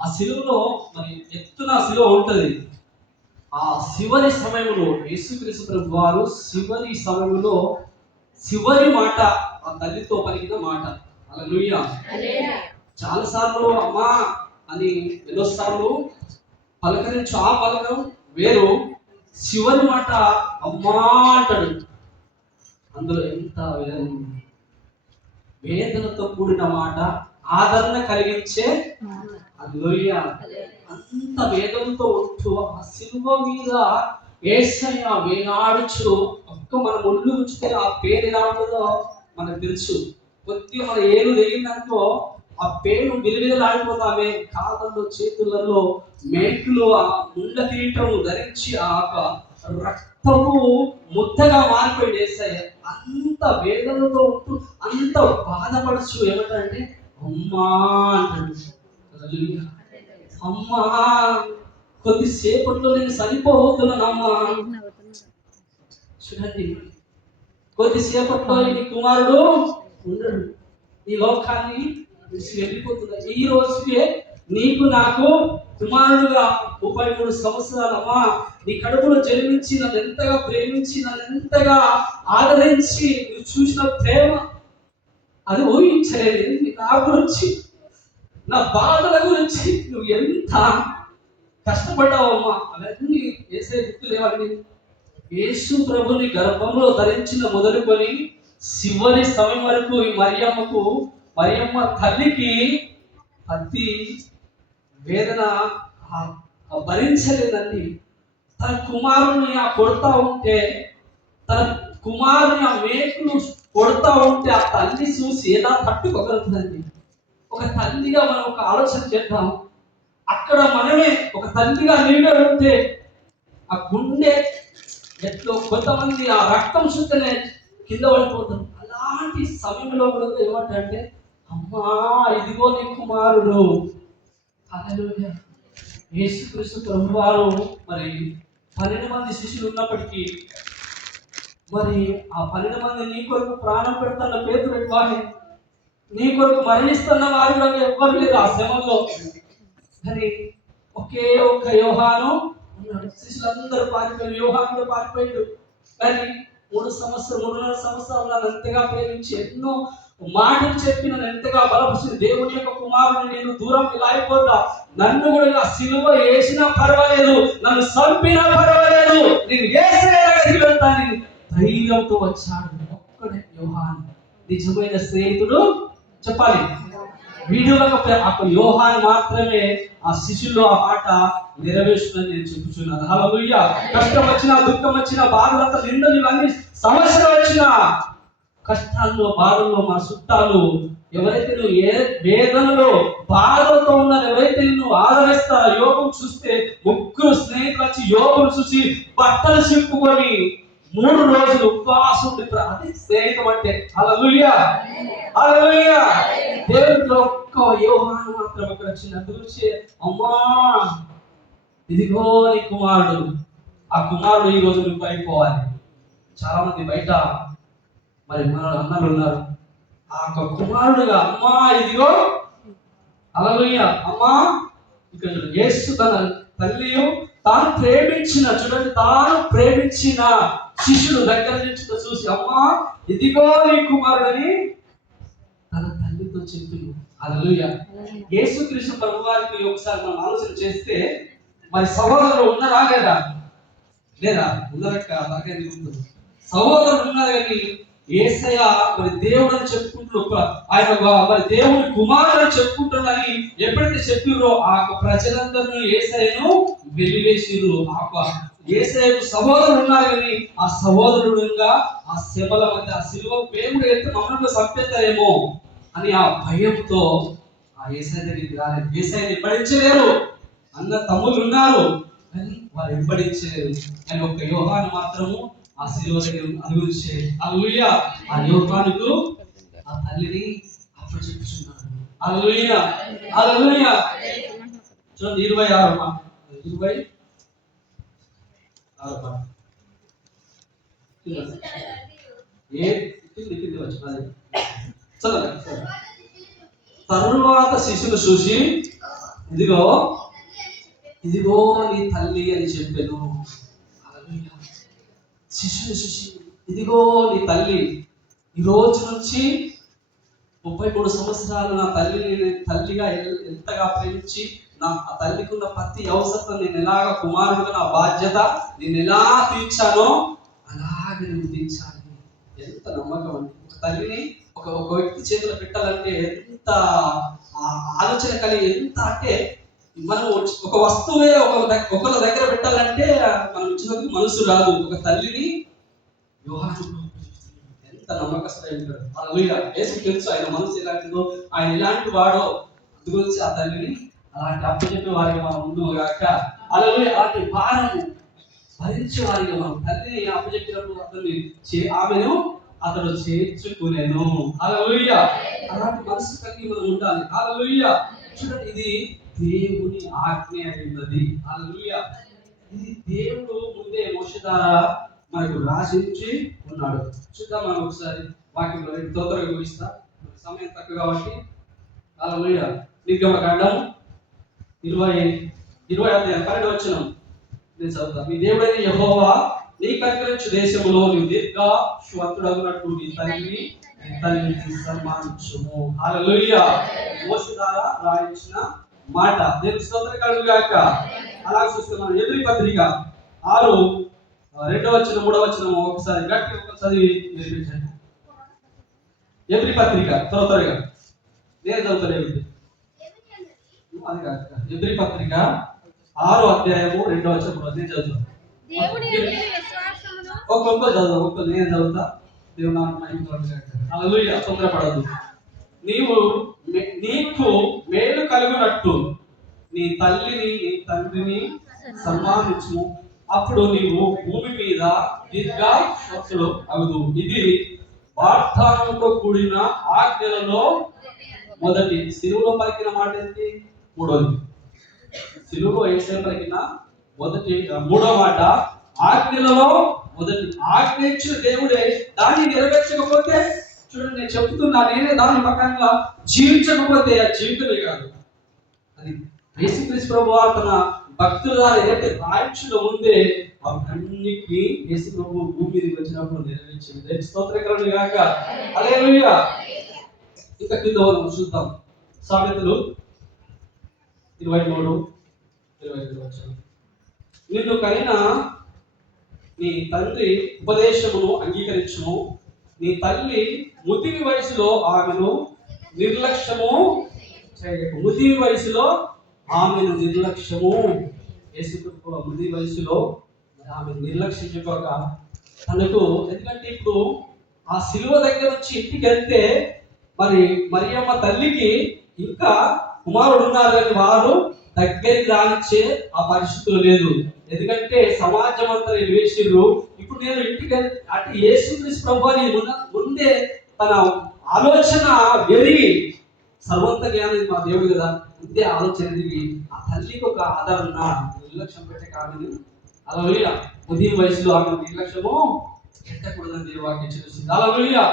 ఆ సిలువలో మరి ఎత్తున సిలువ ఉంటుంది. ఆ చివరి సమయంలో యేసుక్రీస్తు ప్రభు వారు చివరి సమయంలో చివరి మాట ఆ తల్లితో పలికిన మాట. హల్లెలూయా. చాలాసార్లు అమ్మా అని ఎన్నోసార్లు పలకరించు, ఆ పలకం వేరు. చివరి మాట అమ్మా అంటాడు. అందులో ఎంత వేదనతో కూడిన మాట, ఆదరణ కలిగించే. హల్లెలూయా. అంత వేదంతో ఉంటూ ఆ సిలువ మీద యేసయ్య వేలాడుచు ఒక్క మన ఒళ్ళు ఉంచితే ఆ పేరు ఎలా ఉంటుందో మనకు తెలుసు. కొద్దిగా మన ఏలు తెగిందనుకో ఆ పేరు విలువిలాడిపోతామే. కాళ్ళలో చేతులలో మేకులు, ఆ ముండ కిరీటం ధరించి ఆ రక్తము ముద్దగా మారిపోయింది యేసయ్య. అంత వేదనతో ఉంటూ అంత బాధపడచ్చు ఏమంటారంటే అమ్మా అంటాడు. అమ్మా కొద్దిసేపట్లో నేను చనిపోతున్నానమ్మా. చూడండి, కొద్దిసేపట్లో ఈ కుమారుడు ఉండడు, ఈ లోకాన్ని వెళ్ళిపోతున్నాడు. ఈ రోజుకే నీకు నాకు కుమారుడుగా 33 సంవత్సరాలమ్మా నీ కడుపులో జన్మించి నన్ను ఎంతగా ప్రేమించి నన్ను ఎంతగా ఆదరించి నువ్వు చూసిన ప్రేమ అది ఊహించలేదు. నా గురించి, నా బాధల గురించి నువ్వు ఎంత కష్టపడ్డావమ్మా. అవన్నీ వేసే గుర్తులేవండి. యేసు ప్రభుని గర్భంలో ధరించిన మొదలుకొని చివరి సమయం వరకు ఈ మరియమ్మ తల్లికి అతి వేదన భరించలేదండి. తన కుమారుని కొడతా ఉంటే, తన కుమారుని ఆ మేకులు కొడతా ఉంటే ఆ తల్లి చూసి ఎలా తట్టుకోగలుగుతుందండి. ఒక తల్లిగా మనం ఒక ఆలోచన చేద్దాం. అక్కడ మనమే ఒక తల్లిగా నీళ్ళ ఉంటే ఆ గుండె ఎట్లో కొంతమంది ఆ రక్తం చూస్తేనే కింద పడిపోతాం. అలాంటి సమయంలో కూడా ఏమంటే అమ్మా ఇదిగో నీ కుమారుడు. హల్లెలూయా. యేసుక్రీస్తు ప్రభువారు మరి 12 మంది శిష్యులు ఉన్నప్పటికీ మరి ఆ 12 మంది నీ కొరకు ప్రాణం పెడుతున్న పేతురు వారి, నీ కొరకు మరణిస్తున్న వారు కూడా ఎవ్వరు లేరు ఆ శ్రమంలో. కానీ ఒకే ఒక్క యోహాను ఉన్నాడు. శిష్యులందరూ పారిపోయారు, యోహాను కూడా పారిపోయాడు. కానీ 3.5 సంవత్సరాలు నన్ను ఎంతగా ప్రేమించి ఎన్నో మాటలు చెప్పి నన్ను ఎంతగా బలపరిచింది. దేవుని యొక్క కుమారుని నేను దూరం ఇలా అయిపోతా, నన్ను కూడా ఇలా సిలువ వేసినా పర్వాలేదు, నన్ను చంపినా పర్వాలేదు, నేను వేసేలాగా వెళ్తాను ధైర్యంతో వచ్చాడు. ఒక్కడే యోహాను నిజమైన స్నేహితుడు చెప్పాలి. వీడియోలో యోహాను మాత్రమే ఆ శిష్యుల్లో ఆ మాట నెరవేర్చుదని నేను చెప్పుచున్నాను. హల్లెలూయా. కష్టం వచ్చినా, దుఃఖం వచ్చినా, బాధలంతా నిందలు ఇవన్నీ సమస్యలు వచ్చినా, కష్టాల్లో బాధల్లో మా చుట్టాలు ఎవరైతే నువ్వు ఏ వేదనలో బాధతో ఉన్నారు, ఎవరైతే నువ్వు ఆదరిస్తారో, యోగం చూస్తే 3 స్నేహితులు వచ్చి యోగం చూసి బట్టలు చింపుకొని 3 రోజులు ఉపవాసం ఉండి, అది స్నేహితం అంటే. హల్లెలూయా. హల్లెలూయా. దేవుడిలో ఒక్క యోహాను మాత్రం అక్కడ వచ్చిన అమ్మా ఇదిగో నీ కుమారుడు. ఆ కుమారుడు ఈ రోజు నువ్వు అయిపోవాలి. చాలా మంది బయట మరి మన అన్నలు ఉన్నారు. ఆ కుమారుడుగా అమ్మా ఇదిగో. హల్లెలూయా. అమ్మా ఇక్కడ యేసు తన తల్లియు తాను ప్రేమించిన, చూడండి, తాను ప్రేమించిన శిష్యుడు దగ్గర నుంచి చూసి అమ్మా ఇదిగో నీ కుమారుడని తన తల్లితో చెప్పింది. హల్లెలూయా. యేసుక్రీస్తు ప్రభువారికి ఒకసారి మనం ఆలోచన చేస్తే మరి సహోదరులు ఉన్నారా లేదా? ఉన్నారక్క. సహోదరులు ఉన్నారు. కానీ యేసయ్య మరి దేవుడు అని చెప్పుకుంటూ ఆయన మరి దేవుని కుమారుడు అని చెప్పుకుంటున్నారని ఎప్పుడైతే చెప్పిర్రో ఆ ప్రజలందరూ యేసయ్యను వెలివేసిర్రు. యేసయ్యకు సహోదరులు ఉన్నారు. కానీ ఆ సహోదరుడుగా ఆ శ్రమల మధ్య ఆ సిలువ దేవుడు ఎంత మమ్మల్ని చంపేస్తారేమో అని ఆ భయంతో ఆ యేసయ్య దగ్గరికి రాలేదు. యేసయ్యని వెంబడించలేరు. అన్న తమ్ముళ్ళు ఉన్నారు కానీ వారు వెంబడించలేరు. కానీ ఒక యోహాను మాత్రము ఆ సిలువ దగ్గర అనుభవించే. హల్లెలూయా. ఆ యోహానుకు ఆ తల్లిని అప్పుడు చెప్పుచున్నాడు. హల్లెలూయా. హల్లెలూయా. చూడండి 26 తరువాత శిష్యులు చూసి ఇదిగో ఇదిగో నీ తల్లి అని చెప్పాను. శిష్యు ఇదిగో నీ తల్లి. ఈ రోజు నుంచి 33 సంవత్సరాలు నా తల్లిని తల్లిగా ఎంతగా ప్రేమించి నా ఆ తల్లికి ఉన్న ప్రతి అవసరం నేను ఎలాగ కుమారుడుగా నా బాధ్యత నేను ఎలా తీర్చానో అలాగే నువ్వు తీర్చాలి. ఎంత నమ్మకం అండి. ఒక తల్లిని ఒక వ్యక్తి చేతిలో పెట్టాలంటే ఎంత ఆలోచన కలిగి, ఎంత అంటే మనం ఒక వస్తువే ఒకరి దగ్గర పెట్టాలంటే మనం ఇచ్చినందుకు మనసు రాదు. ఒక తల్లిని ఎంత నమ్మకస్తుడు. హల్లెలూయా. యేసుకు తెలుసు ఆయన మనసు ఎలాంటిదో, ఆయన ఎలాంటి వాడో. అందు గురించి ఆ తల్లిని అలాంటి అప్పచెప్పే వారికి మనం ముందు కాక హల్లెలూయా. అలాంటి భారము భరించే వారిగా మనం తల్లిని అప్పచెప్పినప్పుడు ఆమెను అతడు చేర్చుకునేను. హల్లెలూయా. అలాంటి మనసు కలిగి మనం ఉండాలి. హల్లెలూయా. చూడండి, ఇది దేవుని ఆజ్ఞ అయినది. హల్లెలూయా. ఇది దేవుడు ముందే మోషే ద్వారా మనకు రాసించి ఉన్నాడు. చూద్దాం మనం ఒకసారి వాక్యంలో తొందరగా చూపిస్తా, సమయం తక్కువ కాబట్టి. హల్లెలూయా. నిర్గమకాండం 12 వచనం నేను చదువుతా. మీ దేవుడైన యెహోవా నీకు అనుగ్రహించు దేశములో నీవు దీర్ఘాయుష్మంతుడగునట్లు నీ తల్లిని సన్మానించుము. హల్లెలూయా. మోషే ద్వారా రాయించిన మాట. దేవుని స్తోత్రం కలుగును గాక. అలాగే చూస్తే మనం ఎబ్రీ పత్రిక 6:2-3 ఒకసారి గట్టిగా చదివి వినిపించండి. ఎబ్రీ పత్రిక త్వరగా నేను చదువుతాను. అది కాదు, ఎబ్రీ పత్రిక 6:2-3 నేను చదువుతాను. ఒక్కొక్క చదువు, నేను చదువుతా. దేవుడు హల్లెలూయా. తొందరపడదు. నీకు మేలు కలుగునట్టు నీ తల్లిని నీ తండ్రిని సన్మానించు, అప్పుడు నీవు భూమి మీద దీర్ఘాయుష్మంతుడు అగుదు. ఇది వాగ్దానంతో కూడిన ఆజ్ఞలలో మొదటి. సిలువలో పలికిన మాట ఏంటి? మూడోది. సిలువలో యేసు పలికిన మూడో మాట ఆజ్ఞలలో మొదటి. ఆజ్ఞ ఇచ్చిన దేవుడే దాన్ని నెరవేర్చకపోతే, చూడండి నేను చెప్తున్నా, నేనే దాని ప్రకారంగా జీవించకపోతే ఆ జీవితమే కాదు. అది యేసుక్రీస్తు ప్రభువు తన భక్తుల ద్వారా ఏదైతే రాయించడం ఉందే అవన్నిటిని యేసు ప్రభువు భూమి మీదకి వచ్చినప్పుడు నెరవేర్చింది. స్తోత్రకరుడు గాక. హల్లెలూయా. ఇంకా కింద చూద్దాం. సామెతలు 23:25 వచనం. నిన్ను కనిన నీ తండ్రి ఉపదేశమును అంగీకరించుము, నీ తల్లి ముదిమి వయసులో ఆమెను నిర్లక్ష్యము చేయకు. ముదిమి వయసులో ఆమెను నిర్లక్ష్యము. యేసుక్రీస్తు ముదిమి వయసులో ఆమె నిర్లక్ష్యం చెప్పక తనకు, ఎందుకంటే ఇప్పుడు ఆ సిలువ దగ్గర నుంచి ఇంటికి వెళ్తే మరి మరియమ్మ తల్లికి ఇంకా కుమారుడు ఉన్నారు కానీ వారు దగ్గరికి రానిచ్చే ఆ పరిస్థితులు లేదు. ఎందుకంటే సమాజం అంతా వేసిర్రు. ఇప్పుడు నేను ఇంటికి అటు యేసుక్రీస్తు ప్రభువుని ముందే తన ఆలోచన వెరిగి, సర్వంత జ్ఞానం మా దేవుడు కదా, ముందే ఆలోచన ఎదిగి ఆ తల్లికి ఒక ఆదరణ నిర్లక్ష్యం పెట్టే కాదని హల్లెలూయా. ఉదయం వయసులో ఆమె నిర్లక్ష్యము పెట్టకూడదని దేవుడు వాక్యం చూస్తుంది. హల్లెలూయా.